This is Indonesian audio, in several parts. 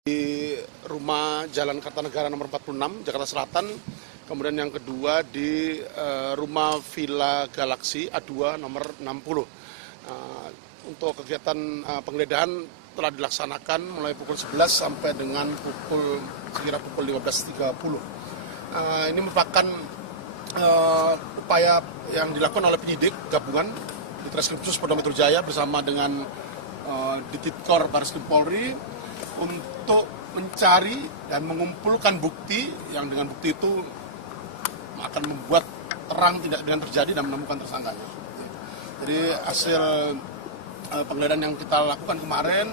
Di rumah Jalan Kartanegara nomor 46, Jakarta Selatan. Kemudian yang kedua di rumah Villa Galaxy A2 nomor 60. Untuk kegiatan penggeledahan telah dilaksanakan mulai pukul 11 sampai dengan sekira pukul 15.30. Ini merupakan upaya yang dilakukan oleh penyidik gabungan di Treskrim Khusus Polda Metro Jaya bersama dengan Ditipkor Bareskrim Polri untuk mencari dan mengumpulkan bukti yang dengan bukti itu akan membuat terang tindak pidana terjadi dan menemukan tersangkanya. Jadi hasil penggeledahan yang kita lakukan kemarin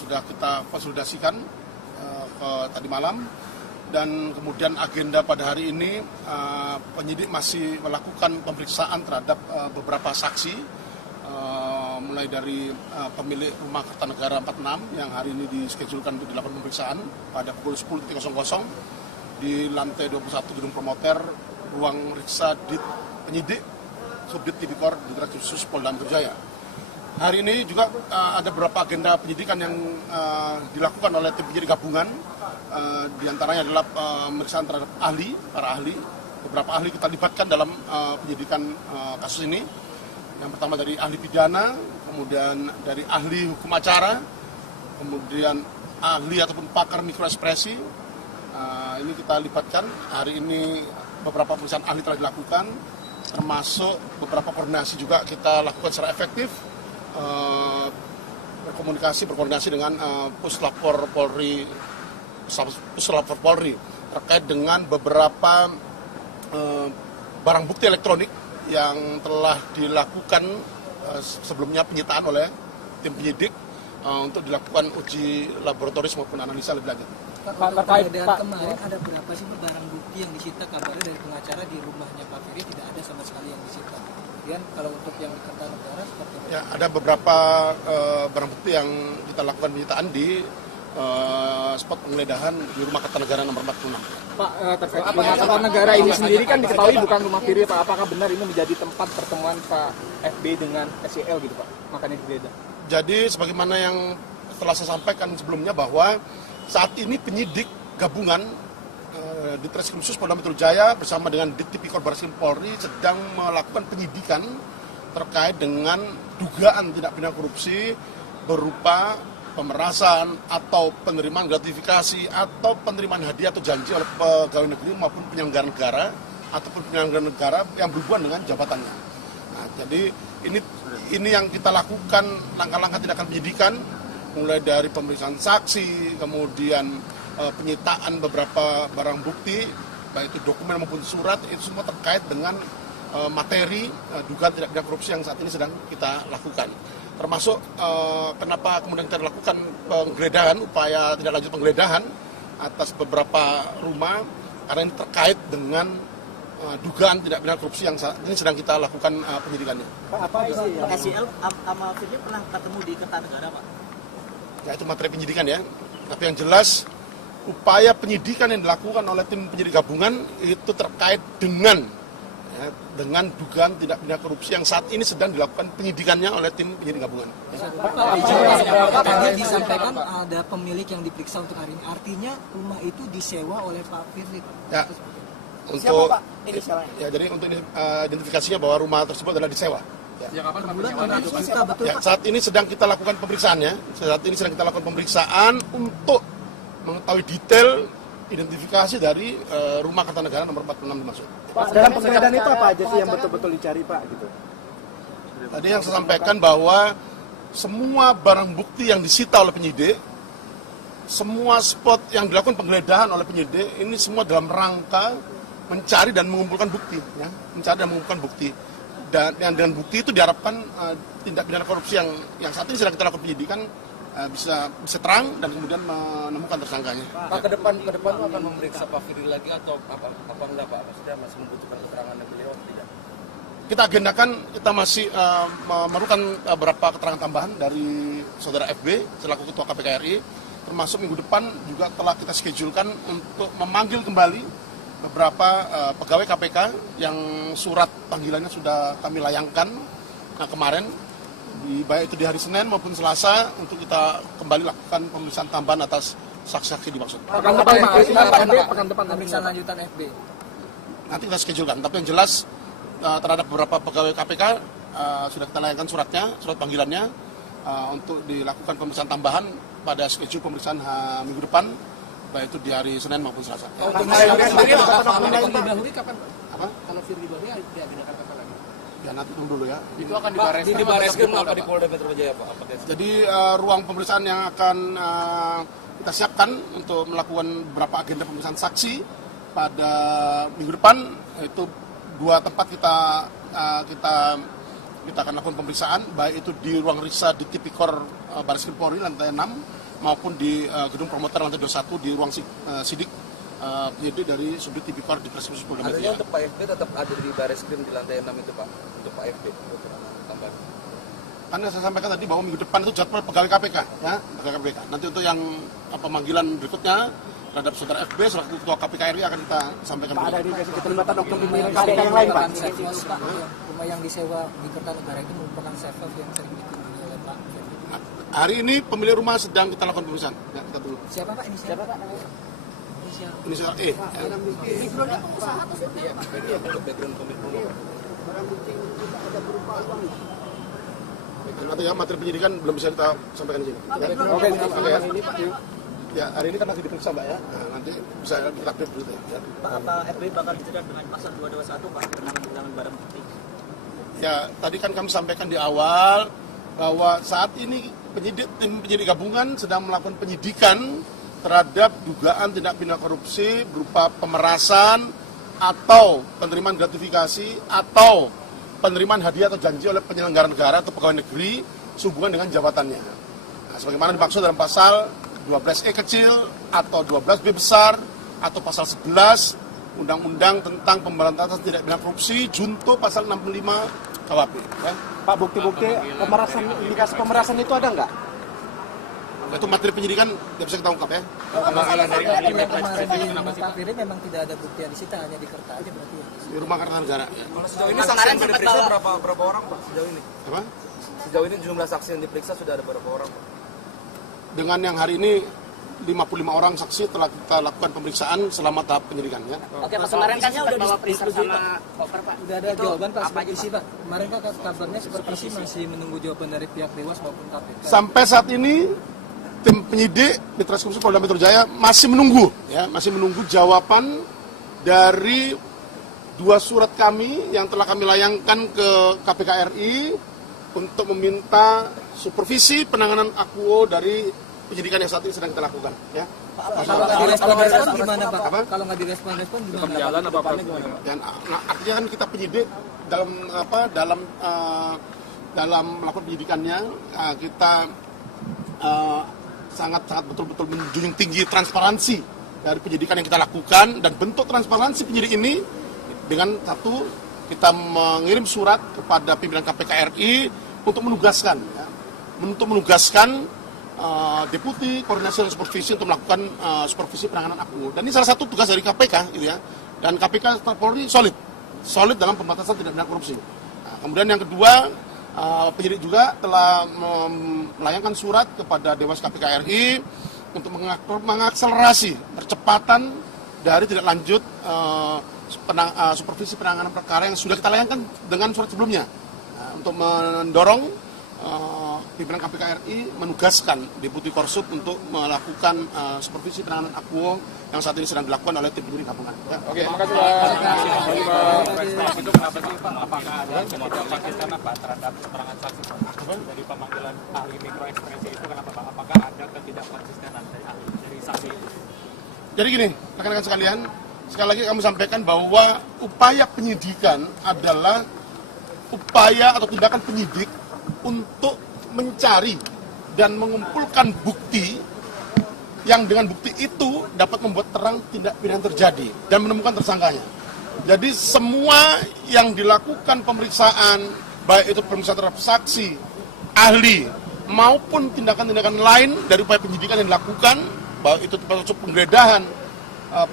sudah kita konsolidasikan tadi malam, dan kemudian agenda pada hari ini penyidik masih melakukan pemeriksaan terhadap beberapa saksi, mulai dari pemilik rumah Kartanegara 46 yang hari ini dischedulkan untuk dilakukan pemeriksaan pada pukul 10.00 di lantai 21 gedung promoter ruang riksa penyidik Subdit Tipikor di Treskrim Khusus Polda Metro Jaya. Hari ini juga ada beberapa agenda penyidikan yang dilakukan oleh tim penyidik gabungan. Di antaranya adalah pemeriksaan terhadap para ahli. Beberapa ahli kita libatkan dalam penyidikan kasus ini. Yang pertama dari ahli pidana, kemudian dari ahli hukum acara, kemudian ahli ataupun pakar mikroekspresi. Ini kita libatkan. Hari ini beberapa pemeriksaan ahli telah dilakukan, termasuk beberapa koordinasi juga kita lakukan secara efektif, berkoordinasi dengan Puslapor Polri terkait dengan beberapa barang bukti elektronik yang telah dilakukan sebelumnya penyitaan oleh tim penyidik untuk dilakukan uji laboratoris maupun analisa lebih lanjut. Terkait kemarin ada berapa sih barang bukti yang disita? Kabarnya dari pengacara di rumahnya Pak Ferry tidak ada sama sekali yang disita. Kemudian kalau untuk yang di Kartanegara seperti apa? Ya, ada beberapa barang bukti yang kita lakukan penyitaan di spot penggeledahan di rumah Kartanegara nomor 46. Pak, terkait rumah Kartanegara ini sendiri kan diketahui bukan rumah Firly, Pak. Apakah benar ini menjadi tempat pertemuan Pak FB dengan SEL gitu, Pak? Makanya digeledah. Jadi sebagaimana yang telah saya sampaikan sebelumnya bahwa saat ini penyidik gabungan di Treskrim Khusus Polda Metro Jaya bersama dengan Ditipikor Bareskrim Polri sedang melakukan penyidikan terkait dengan dugaan tindak pidana korupsi berupa pemerasan atau penerimaan gratifikasi atau penerimaan hadiah atau janji oleh pegawai negeri maupun penyelenggara negara ataupun penyelenggara negara yang berhubungan dengan jabatannya. Nah, jadi ini yang kita lakukan, langkah-langkah tindakan penyidikan mulai dari pemeriksaan saksi, kemudian penyitaan beberapa barang bukti baik itu dokumen maupun surat, itu semua terkait dengan materi dugaan tindak pidana korupsi yang saat ini sedang kita lakukan. Termasuk kenapa kemudian kita lakukan penggeledahan, upaya tindak lanjut penggeledahan atas beberapa rumah, karena ini terkait dengan dugaan tindak pidana korupsi yang saat ini sedang kita lakukan penyidikannya. Pak, apa isi ya? SEL sama Firly pernah ketemu di Kartanegara, Pak? Ya, itu materi penyidikan ya. Tapi yang jelas upaya penyidikan yang dilakukan oleh tim penyidik gabungan itu terkait dengan dugaan tindak pidana korupsi yang saat ini sedang dilakukan penyidikannya oleh tim penyidik gabungan. Tadi disampaikan ada pemilik yang diperiksa untuk hari ini. Artinya rumah itu disewa oleh Pak Firly. Ya, untuk ya, jadi untuk identifikasinya bahwa rumah tersebut adalah disewa. Ya, betul, ya, saat ini sedang kita lakukan pemeriksaannya. Saat ini sedang kita lakukan pemeriksaan untuk mengetahui detail identifikasi dari rumah Kartanegara nomor 46 dimaksud. Pak, dalam penggeledahan itu apa aja sih yang betul-betul dicari, Pak? Gitu. Tadi yang saya sampaikan bahwa semua barang bukti yang disita oleh penyidik, semua spot yang dilakukan penggeledahan oleh penyidik, ini semua dalam rangka mencari dan mengumpulkan bukti, ya, mencari dan mengumpulkan bukti. Dan dengan bukti itu diharapkan tindak pidana korupsi yang saat ini sedang kita lakukan penyidikan bisa terang dan kemudian menemukan tersangkanya. Pak, ke depan akan memeriksa Pak Firly lagi atau apa enggak, Pak? Maksudnya masih membutuhkan keterangan beliau atau tidak? Kita agendakan, kita masih memerlukan beberapa keterangan tambahan dari saudara FB selaku Ketua KPK RI, termasuk minggu depan juga telah kita schedule-kan untuk memanggil kembali beberapa pegawai KPK yang surat panggilannya sudah kami layangkan kemarin, baik itu di hari Senin maupun Selasa untuk kita kembali lakukan pemeriksaan tambahan atas saksi-saksi dimaksud. Pekan depan Pak, pekan depan Pemeriksaan lanjutan FB. Nanti kita schedulekan, tapi yang jelas terhadap beberapa pegawai KPK sudah kita layangkan surat panggilannya untuk dilakukan pemeriksaan tambahan pada schedule pemeriksaan minggu depan, baik itu di hari Senin maupun Selasa. Untuk Firly Bahuri kapan? Apa? Kalau Firly Bahuri diagendakan kapan lagi? Ya nanti tunggu dulu ya. itu akan Di Barreskrim apa di Polda Metro Jaya Pak? Apa tes? Jadi ruang pemeriksaan yang akan kita siapkan untuk melakukan beberapa agenda pemeriksaan saksi pada minggu depan, itu 2 tempat kita akan lakukan pemeriksaan, baik itu di ruang riksa di Tipikor Barreskrim Polri lantai 6 maupun di gedung promoter lantai 21 di ruang sidik penyidik dari Subdit Tipikor di Treskrimsus Polda Metro Artinya Jaya. untuk Pak FB tetap ada di Barreskrim di lantai 6 itu Pak, untuk Pak FB tambahan. Karena saya sampaikan tadi bahwa minggu depan itu jadwal pegawai KPK, ya, pegawai KPK. Nanti untuk yang pemanggilan berikutnya terhadap saudara FB selaku ketua KPK RI akan kita sampaikan. Pak, ada indikasi keterlibatan oknum pimpinan KPK yang lain Pak? Rumah yang disewa di Kertanegara itu merupakan safe house yang sering dikunjungi oleh Pak Firly. Hari ini pemilik rumah sedang kita lakukan pemeriksaan. Ya, kita tunggu. Siapa Pak? Ini siapa Pak? Inisial. Inisial E. Ya. Untuk background komitmen. Nanti ya materi penyidikan belum bisa kita sampaikan di sini. Oke, ya. Ya, hari ini kan lagi diperiksa Mbak ya. Nah, nanti bisa kita update dulu ya. Pak, apa FB bakal dijerat dengan pasal 221 Pak, penanganan barang bukti? Ya, tadi kan kami sampaikan di awal bahwa saat ini tim penyidik gabungan sedang melakukan penyidikan terhadap dugaan tindak pidana korupsi berupa pemerasan atau penerimaan gratifikasi atau penerimaan hadiah atau janji oleh penyelenggara negara atau pegawai negeri sehubungan dengan jabatannya. Nah, sebagaimana dimaksud dalam pasal 12E kecil atau 12B besar atau pasal 11 Undang-Undang tentang Pemberantasan Tindak Pidana Korupsi junto pasal 65 KUHP. Ya. Pak, bukti-bukti pemerasan, indikasi pemerasan itu ada nggak? Itu materi penyidikan tidak bisa kita ungkap ya. Kemarin di rumah Pak Firly memang tidak ada bukti yang disita, hanya di Kerta aja berarti ya. Di rumah Kertanegara. Ya. Kalau sejauh ini saksi yang diperiksa berapa orang Pak sejauh ini? Apa? Sejauh ini jumlah saksi yang diperiksa sudah ada berapa orang Pak? Dengan yang hari ini 55 orang saksi telah kita lakukan pemeriksaan selama tahap penyidikan ya. Oke, Pak, kemarin kan sempat bawa periksa sama Koper Pak. Sudah ada jawaban Pak, apa aja supervisi Pak. Kemarin kan kabarnya supervisi masih menunggu jawaban dari pihak Dewas maupun KPK. Sampai saat ini tim penyidik di Treskrimsus Polda Metro Jaya masih menunggu jawaban dari 2 surat kami yang telah kami layangkan ke KPK RI untuk meminta supervisi penanganan akuo dari penyidikan yang saat ini sedang kita lakukan. Ya. Kalau nggak direspon gimana Pak? Apa? Kalau nggak direspon gimana? Jalan apa apa? Dan artinya kan kita penyidik dalam melakukan penyidikannya kita sangat betul-betul menjunjung tinggi transparansi dari penyidikan yang kita lakukan, dan bentuk transparansi penyidik ini dengan satu kita mengirim surat kepada pimpinan KPK RI untuk menugaskan Deputi Koordinasi dan Supervisi untuk melakukan supervisi penanganan akuo. Dan ini salah satu tugas dari KPK, gitu ya. Dan KPK Polri solid dalam pemberantasan tindak pidana korupsi. Nah, kemudian yang kedua, penyidik juga telah melayangkan surat kepada Dewas KPK RI untuk mengakselerasi percepatan dari tindak lanjut supervisi penanganan perkara yang sudah kita layangkan dengan surat sebelumnya. Nah, untuk mendorong pimpinan KPK RI menugaskan Deputi Korsub untuk melakukan supervisi penanganan akuo yang saat ini sedang dilakukan oleh tim penyidik gabungan. Ya. Oke, terima kasih Pak. Itu kenapa sih Pak? Apakah ada ketidakpastian apa terhadap keterangan saksi Pak? Dari pemanggilan ahli mikroekspresi itu kenapa Pak? Apakah ada ketidakkonsistenan dari saksi itu? Jadi gini, rekan-rekan sekalian, sekali lagi kami sampaikan bahwa upaya penyidikan adalah upaya atau tindakan penyidik untuk mencari dan mengumpulkan bukti yang dengan bukti itu dapat membuat terang tindak pidana terjadi dan menemukan tersangkanya. Jadi semua yang dilakukan pemeriksaan, baik itu pemeriksaan terhadap saksi, ahli, maupun tindakan-tindakan lain dari upaya penyidikan yang dilakukan, baik itu termasuk penggeledahan,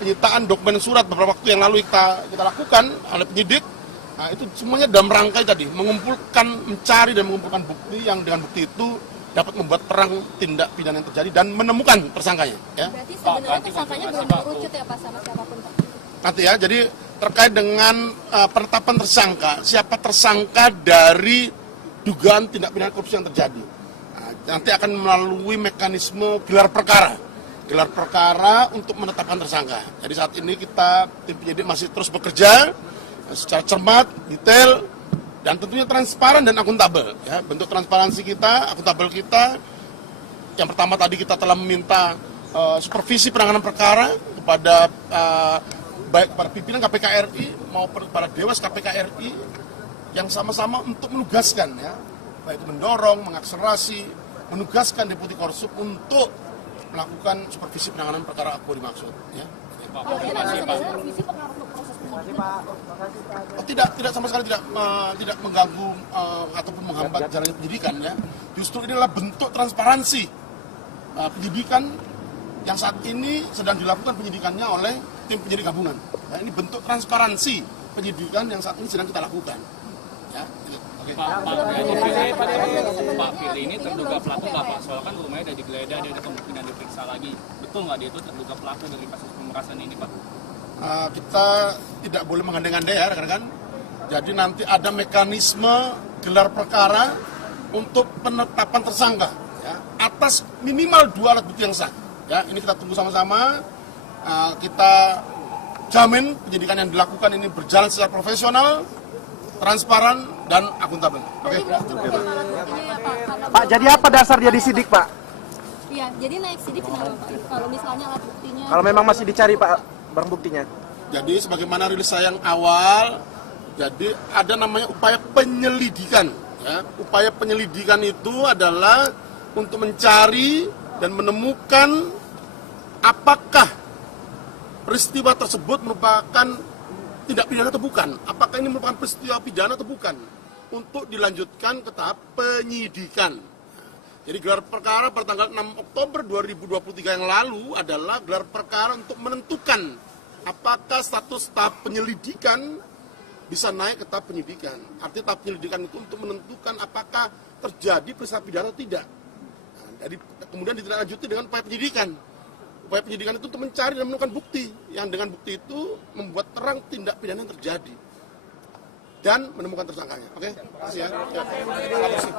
penyitaan dokumen surat beberapa waktu yang lalu kita lakukan oleh penyidik, Nah, itu semuanya dalam rangka tadi, mencari dan mengumpulkan bukti yang dengan bukti itu dapat membuat terang tindak pidana yang terjadi dan menemukan tersangkanya. Ya. Berarti sebenarnya tersangkanya belum mengerucut ya Pak sama siapapun Pak? Nanti ya, jadi terkait dengan penetapan tersangka, siapa tersangka dari dugaan tindak pidana korupsi yang terjadi. Nah, nanti akan melalui mekanisme gelar perkara untuk menetapkan tersangka. Jadi saat ini kita tim penyidik masih terus bekerja secara cermat, detail, dan tentunya transparan dan akuntabel. Ya, bentuk transparansi kita, akuntabel kita. Yang pertama tadi kita telah meminta supervisi penanganan perkara kepada baik kepada pimpinan KPK RI maupun kepada Dewas KPK RI yang sama-sama untuk menugaskan, ya, baik itu mendorong, mengakselerasi, menugaskan Deputi Korsup untuk melakukan supervisi penanganan perkara aku dimaksud. Ya. Tidak sama sekali tidak mengganggu ataupun menghambat jalannya penyidikan, ya. Justru ini adalah bentuk transparansi penyidikan yang saat ini sedang dilakukan penyidikannya oleh tim penyidik gabungan. Nah, ini bentuk transparansi penyidikan yang saat ini sedang kita lakukan. Ya, gitu. Oke. Pak Firly ini terduga pelaku nggak Pak? Soalnya kan rumahnya udah digeledah, dia ada kemungkinan diperiksa lagi. Betul nggak dia itu terduga pelaku dari kasus pemerasan ini Pak? Kita tidak boleh mengandai-andai ya rekan-rekan. Jadi nanti ada mekanisme gelar perkara untuk penetapan tersangka, ya, atas minimal 2 alat bukti yang sah. Ya, ini kita tunggu sama-sama. Kita jamin penyidikan yang dilakukan ini berjalan secara profesional, transparan, dan akuntabel. Oke. Pak, jadi apa dasar dia disidik, Pak? Iya, jadi naik sidik kenapa Pak? Kalau misalnya alat buktinya... Kalau memang masih dicari, Pak, barang buktinya. Jadi sebagaimana rilis saya yang awal, jadi ada namanya upaya penyelidikan. Ya. Upaya penyelidikan itu adalah untuk mencari dan menemukan apakah peristiwa tersebut merupakan tindak pidana atau bukan. Apakah ini merupakan peristiwa pidana atau bukan. Untuk dilanjutkan ke tahap penyidikan. Jadi gelar perkara pada tanggal 6 Oktober 2023 yang lalu adalah gelar perkara untuk menentukan apakah status tahap penyelidikan bisa naik ke tahap penyidikan. Artinya tahap penyelidikan itu untuk menentukan apakah terjadi peristiwa pidana atau tidak. Nah, jadi kemudian ditindaklanjuti dengan upaya penyidikan. Upaya penyidikan itu untuk mencari dan menemukan bukti. Yang dengan bukti itu membuat terang tindak pidana yang terjadi. Dan menemukan tersangkanya. Oke? Terima kasih ya. Terima kasih.